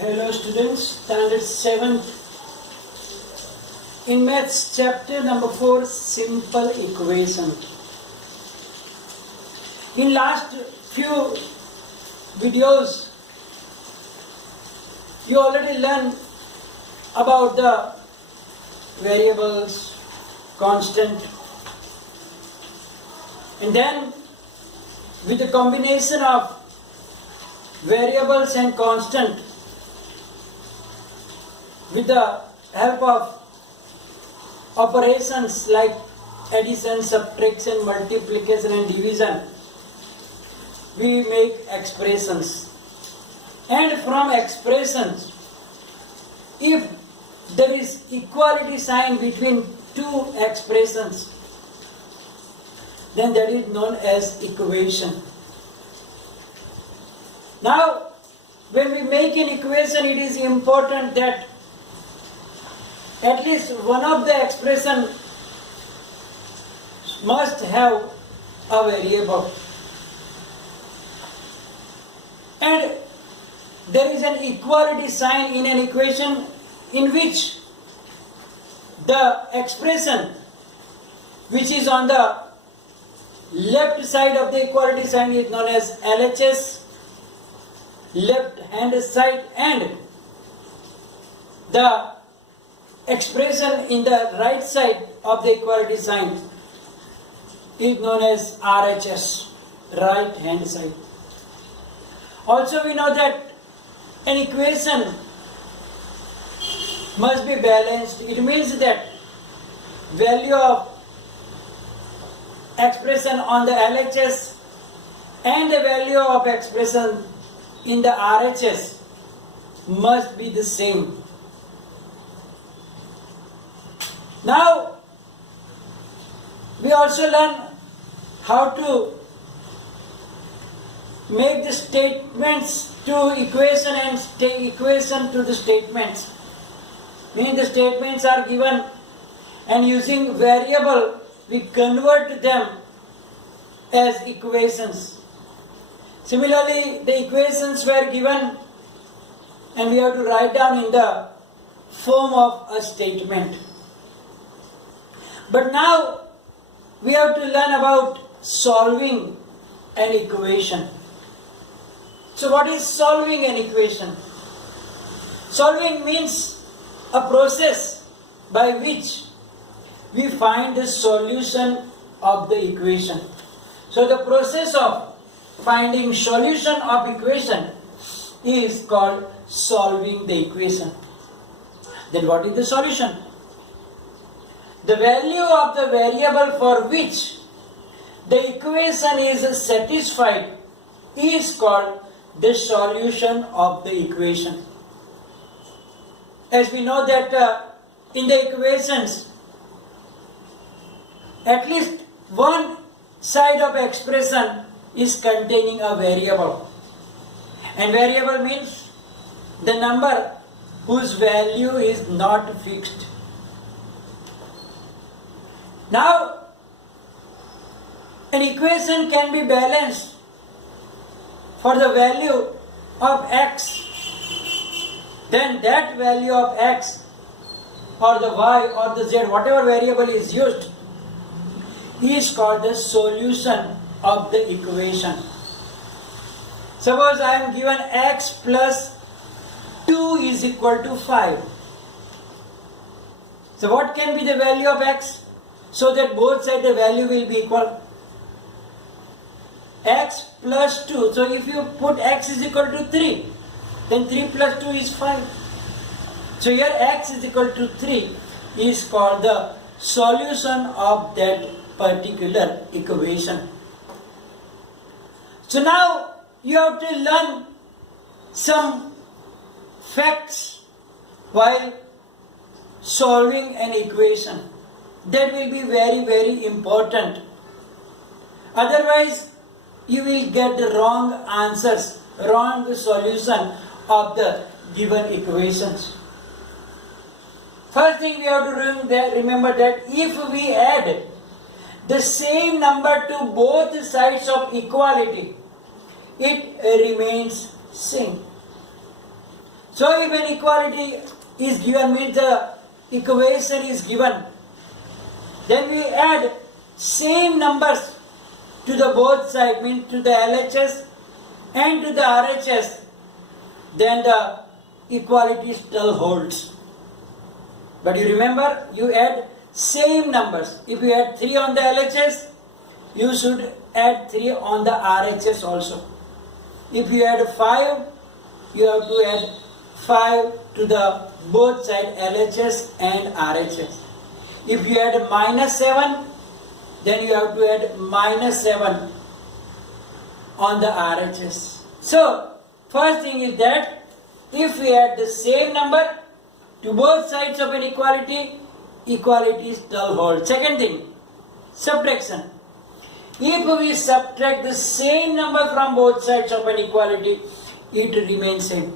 Hello students, standard 7th. In maths chapter number 4, simple equation. In last few videos, you already learned about the variables, constant, and then with the combination of variables and constant, with the help of operations like addition, subtraction, multiplication and division, we make expressions. And from expressions, if there is equality sign between two expressions, then that is known as equation. Now, when we make an equation, it is important that at least one of the expression must have a variable. And there is an equality sign in an equation in which the expression which is on the left side of the equality sign is known as LHS, left hand side, and the expression in the right side of the equality sign is known as RHS, right hand side. Also we know that an equation must be balanced. It means that value of expression on the LHS and the value of expression in the RHS must be the same. Now, we also learn how to make the statements to equation and equation to the statements. Meaning the statements are given and using variable we convert them as equations. Similarly, the equations were given and we have to write down in the form of a statement. But now we have to learn about solving an equation. So what is solving an equation? Solving means a process by which we find the solution of the equation. So the process of finding solution of equation is called solving the equation. Then what is the solution? The value of the variable for which the equation is satisfied is called the solution of the equation. As we know that in the equations, at least one side of expression is containing a variable. And variable means the number whose value is not fixed. Now, an equation can be balanced for the value of x. Then that value of x or the y or the z, whatever variable is used, is called the solution of the equation. Suppose I am given x plus 2 is equal to 5. So what can be the value of x? So that both sides the value will be equal. X plus 2. So if you put x is equal to 3, then 3 plus 2 is 5. So here x is equal to 3 is called the solution of that particular equation. So now you have to learn some facts while solving an equation. That will be very, very important. Otherwise, you will get the wrong answers, wrong solution of the given equations. First thing we have to remember that if we add the same number to both sides of equality, it remains same. So if an equality is given, means the equation is given, then we add same numbers to the both sides, means to the LHS and to the RHS, then the equality still holds. But you remember, you add same numbers. If you add 3 on the LHS, you should add 3 on the RHS also. If you add 5, you have to add 5 to the both side LHS and RHS. If you add -7, then you have to add -7 on the RHS. So, first thing is that if we add the same number to both sides of an equality, equality still holds. Second thing, subtraction. If we subtract the same number from both sides of an equality, it remains same.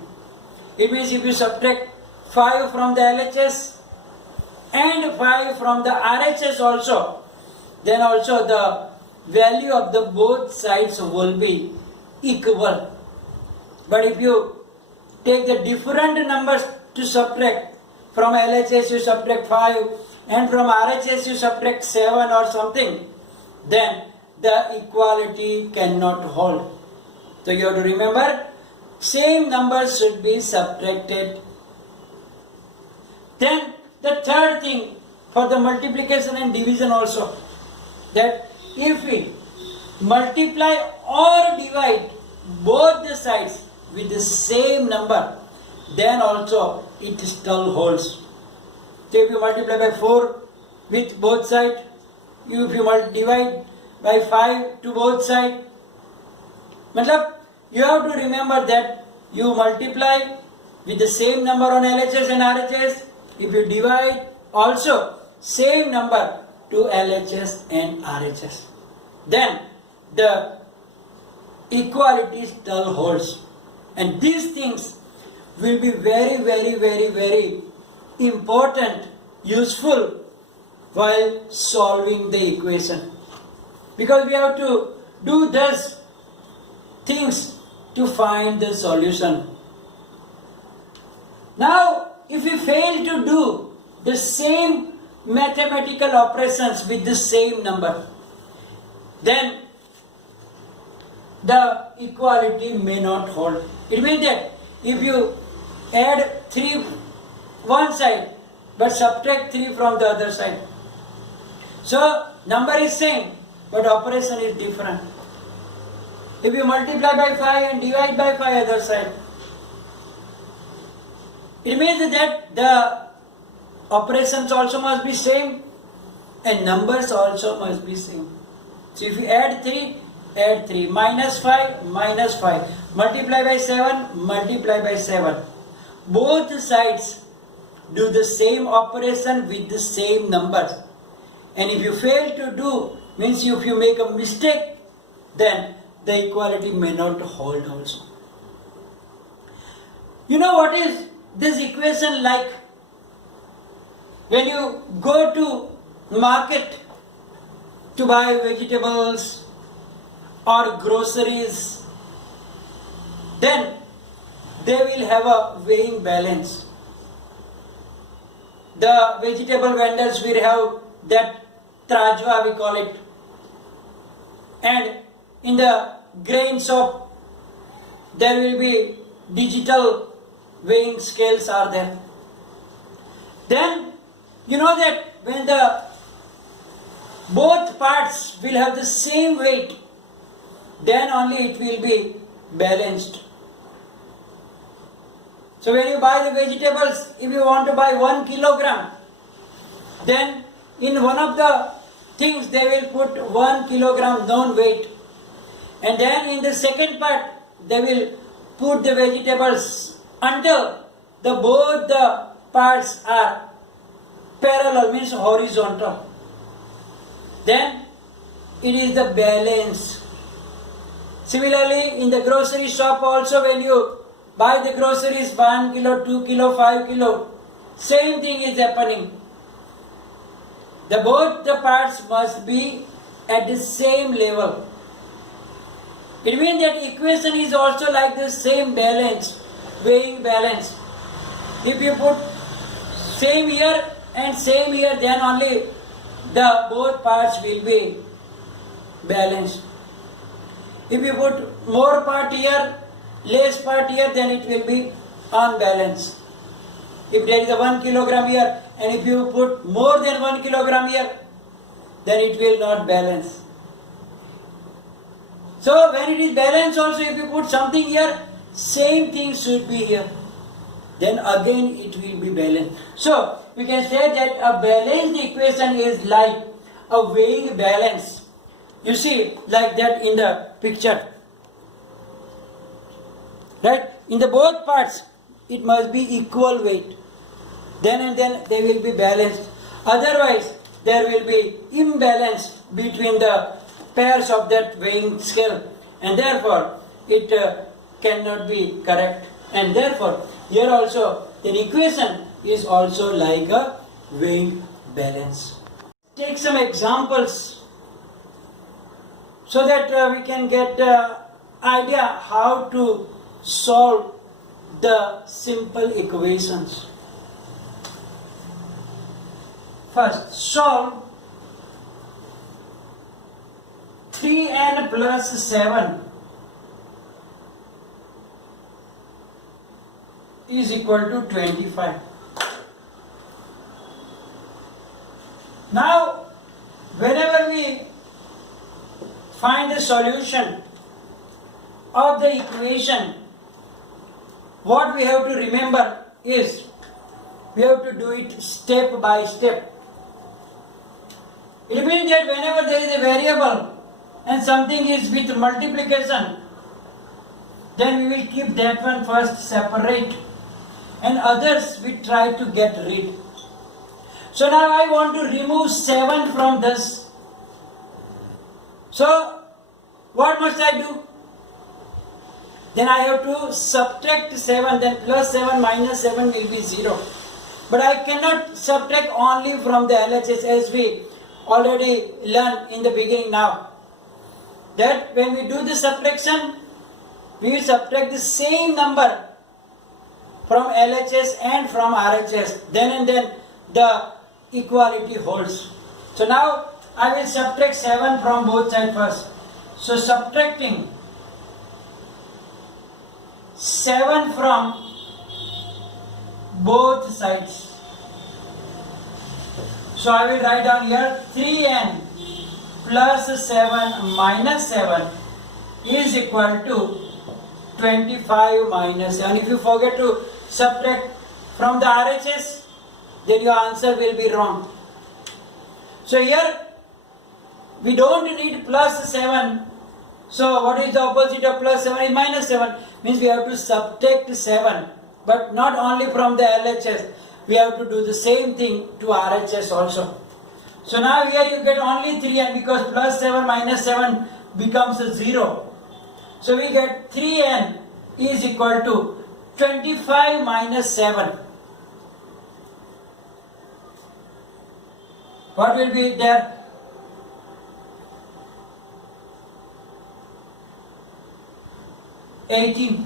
It means if you subtract 5 from the LHS and 5 from the RHS also, then also the value of the both sides will be equal. But if you take the different numbers to subtract, from LHS you subtract 5 and from RHS you subtract 7 or something, then the equality cannot hold. So you have to remember, same numbers should be subtracted. Then the third thing for the multiplication and division also, that if we multiply or divide both the sides with the same number, then also it still holds. So if you multiply by 4 with both sides, if you divide by 5 to both sides, you have to remember that you multiply with the same number on LHS and RHS. If you divide also same number to LHS and RHS, then the equality still holds. And these things will be very, very, very, very important, useful while solving the equation. Because we have to do those things to find the solution. Now, if we fail to do the same mathematical operations with the same number, then the equality may not hold. It means that if you add 3 one side but subtract 3 from the other side, so number is same but operation is different. If you multiply by 5 and divide by 5 other side, it means that the operations also must be same and numbers also must be same. So if you add 3, add 3, -5, -5, multiply by 7, multiply by 7. Both sides do the same operation with the same numbers. And if you fail to do, means if you make a mistake, then the equality may not hold also. You know what is this equation like? When you go to market to buy vegetables or groceries, then they will have a weighing balance. The vegetable vendors will have that trajwa, we call it. And in the grain shop, there will be digital weighing scales are there. Then you know that when the both parts will have the same weight, then only it will be balanced. So when you buy the vegetables, if you want to buy 1 kilogram, then in one of the things they will put 1 kilogram known weight. And then in the second part, they will put the vegetables until both the parts are parallel, means horizontal. Then it is the balance. Similarly, in the grocery shop also, when you buy the groceries 1 kilo, 2 kilo, 5 kilo, same thing is happening. Both the parts must be at the same level. It means that equation is also like the same balance, weighing balance. If you put same here and same here, then only the both parts will be balanced. If you put more part here, less part here, then it will be unbalanced. If there is a 1 kilogram here, and if you put more than 1 kilogram here, then it will not balance. So when it is balanced also, if you put something here, same thing should be here. Then again it will be balanced. So we can say that a balanced equation is like a weighing balance. You see, like that in the picture. Right? In the both parts, it must be equal weight. Then and then they will be balanced. Otherwise, there will be imbalance between the pairs of that weighing scale, and therefore it cannot be correct. And therefore, here also an equation is also like a weighing balance. Take some examples so that we can get idea how to solve the simple equations. First, solve 3n plus 7 is equal to 25. Now, whenever we find the solution of the equation, what we have to remember is we have to do it step by step. It means that whenever there is a variable and something is with multiplication, then we will keep that one first separate, and others we try to get rid. So now I want to remove 7 from this. So what must I do? Then I have to subtract 7, then plus 7 minus 7 will be 0. But I cannot subtract only from the LHS, as we already learned in the beginning now. That when we do the subtraction, we will subtract the same number from LHS and from RHS. Then and then the equality holds. So now I will subtract 7 from both sides first. So subtracting 7 from both sides. So I will write down here 3n plus 7 minus 7 is equal to 25 minus 7. If you forget to subtract from the RHS, then your answer will be wrong. So here we don't need plus 7. So what is the opposite of plus 7 is minus 7. Means we have to subtract 7. But not only from the LHS. We have to do the same thing to RHS also. So now here you get only 3n, because plus 7 minus 7 becomes a 0. So we get 3n is equal to 25 minus 7. What will be there? $18.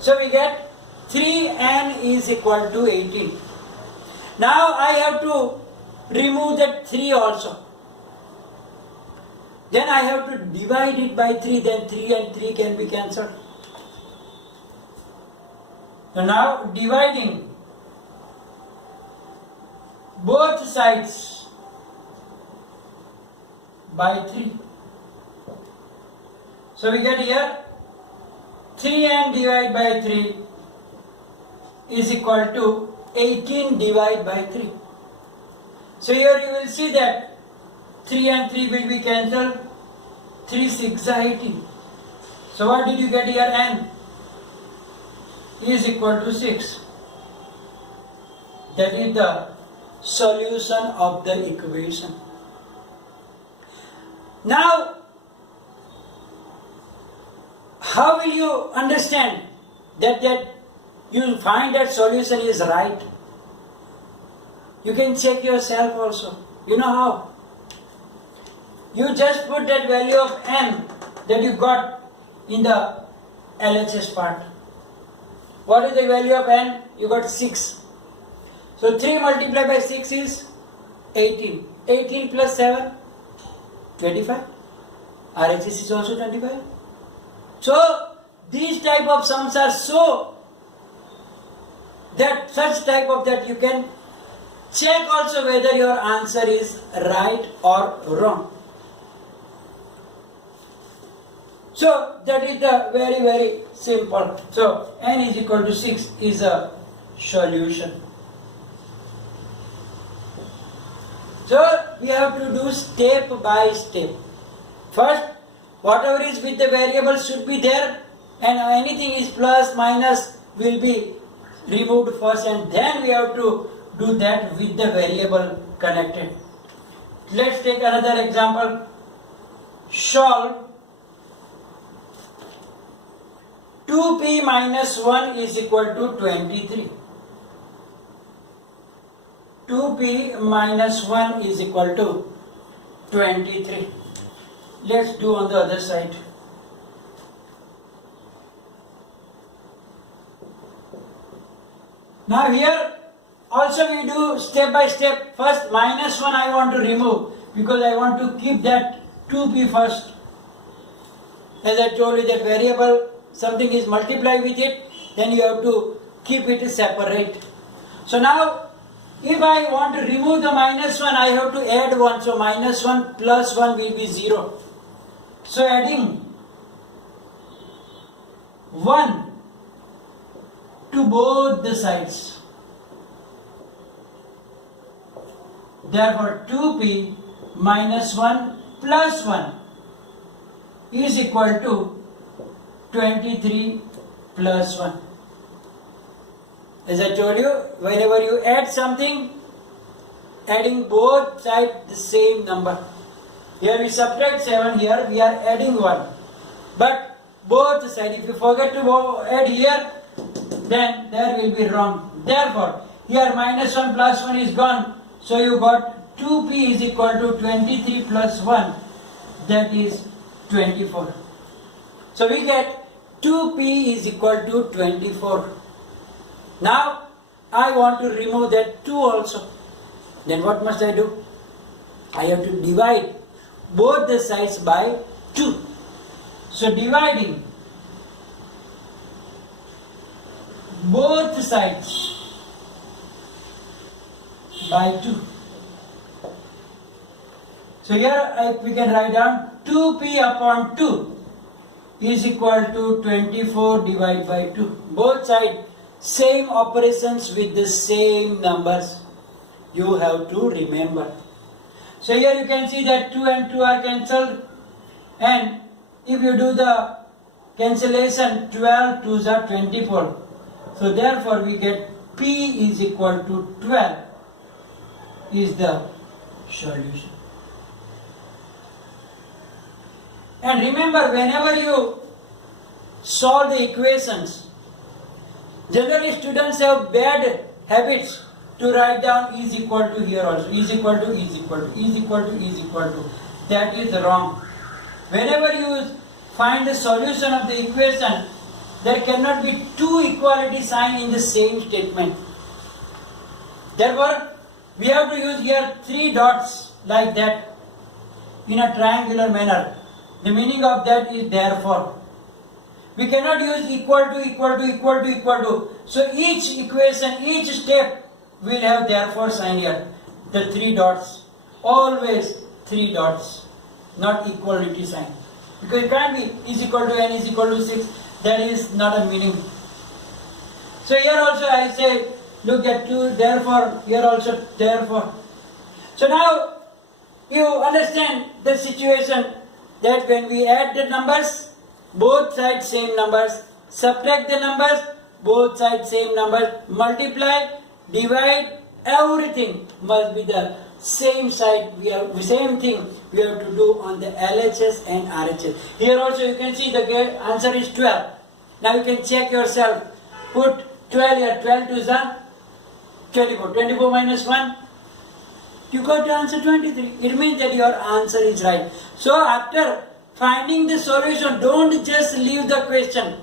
So we get 3n is equal to 18. Now I have to remove that 3 also. Then I have to divide it by 3, then 3 and 3 can be cancelled. So now dividing both sides by 3. So we get here 3n divided by 3 is equal to 18 divided by 3. So here you will see that 3 and 3 will be cancelled. 3 6 are 18. So what did you get here? N is equal to 6. That is the solution of the equation. Now, how will you understand that you will find that solution is right? You can check yourself also. You know how? You just put that value of n that you got in the LHS part. What is the value of n? You got 6. So 3 multiplied by 6 is 18. 18 plus 7, 25. RHS is also 25. So these type of sums are so that such type of that you can check also whether your answer is right or wrong. So that is the very simple. So n is equal to 6 is a solution. So we have to do step by step. First, whatever is with the variable should be there, and anything is plus minus will be removed first, and then we have to do that with the variable connected. Let's take another example. Solve 2p minus 1 is equal to 23. 2p minus 1 is equal to 23. Let's do on the other side. Now here also we do step by step. First minus 1 I want to remove because I want to keep that 2p first. As I told you that variable something is multiplied with it, then you have to keep it separate. So now if I want to remove the minus 1, I have to add 1. So minus 1 plus 1 will be 0. So adding 1 to both the sides. Therefore 2p minus 1 plus 1 is equal to 23 plus 1. As I told you, whenever you add something, adding both sides the same number. Here we subtract 7, here we are adding 1. But both sides, if you forget to add here, then there will be wrong. Therefore, here minus 1 plus 1 is gone. So you got 2p is equal to 23 plus 1, that is 24. So we get 2p is equal to 24. Now I want to remove that 2 also. Then what must I do? I have to divide both the sides by 2. So dividing both sides by 2. So here we can write down 2p upon 2 is equal to 24 divided by 2. Both sides same operations with the same numbers. You have to remember. So here you can see that 2 and 2 are cancelled, and if you do the cancellation, 12 2s are 24. So therefore we get p is equal to 12 is the solution. And remember, whenever you solve the equations, generally students have bad habits to write down is equal to here also, is equal to, is equal to, is equal to, is equal to. That is wrong. Whenever you find the solution of the equation, there cannot be two equality signs in the same statement. Therefore, we have to use here 3 dots like that in a triangular manner. The meaning of that is therefore. We cannot use equal to, equal to, equal to, equal to. So each equation, each step will have therefore sign here. The 3 dots. Always 3 dots. Not equality sign. Because it can't be is equal to n is equal to 6. That is not a meaning. So here also I say, look at 2, therefore, here also therefore. So now you understand the situation that when we add the numbers, both sides same numbers, subtract the numbers, both sides same numbers, multiply, divide, everything must be the same side. We have the same thing we have to do on the LHS and RHS. Here also you can see the answer is 12. Now you can check yourself. Put 12 here. 12 to the 24. 24 minus 1. You got the answer 23. It means that your answer is right. So after finding the solution, don't just leave the question.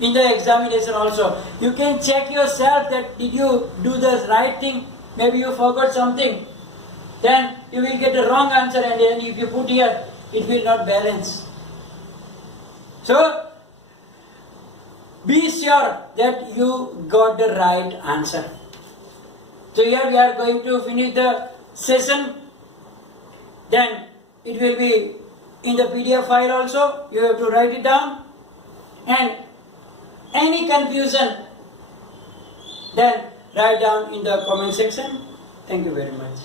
in the examination also. You can check yourself that did you do the right thing, maybe you forgot something, then you will get a wrong answer, and then if you put here, it will not balance. So, be sure that you got the right answer. So here we are going to finish the session. Then it will be in the PDF file also. You have to write it down. And any confusion, then write down in the comment section. Thank you very much.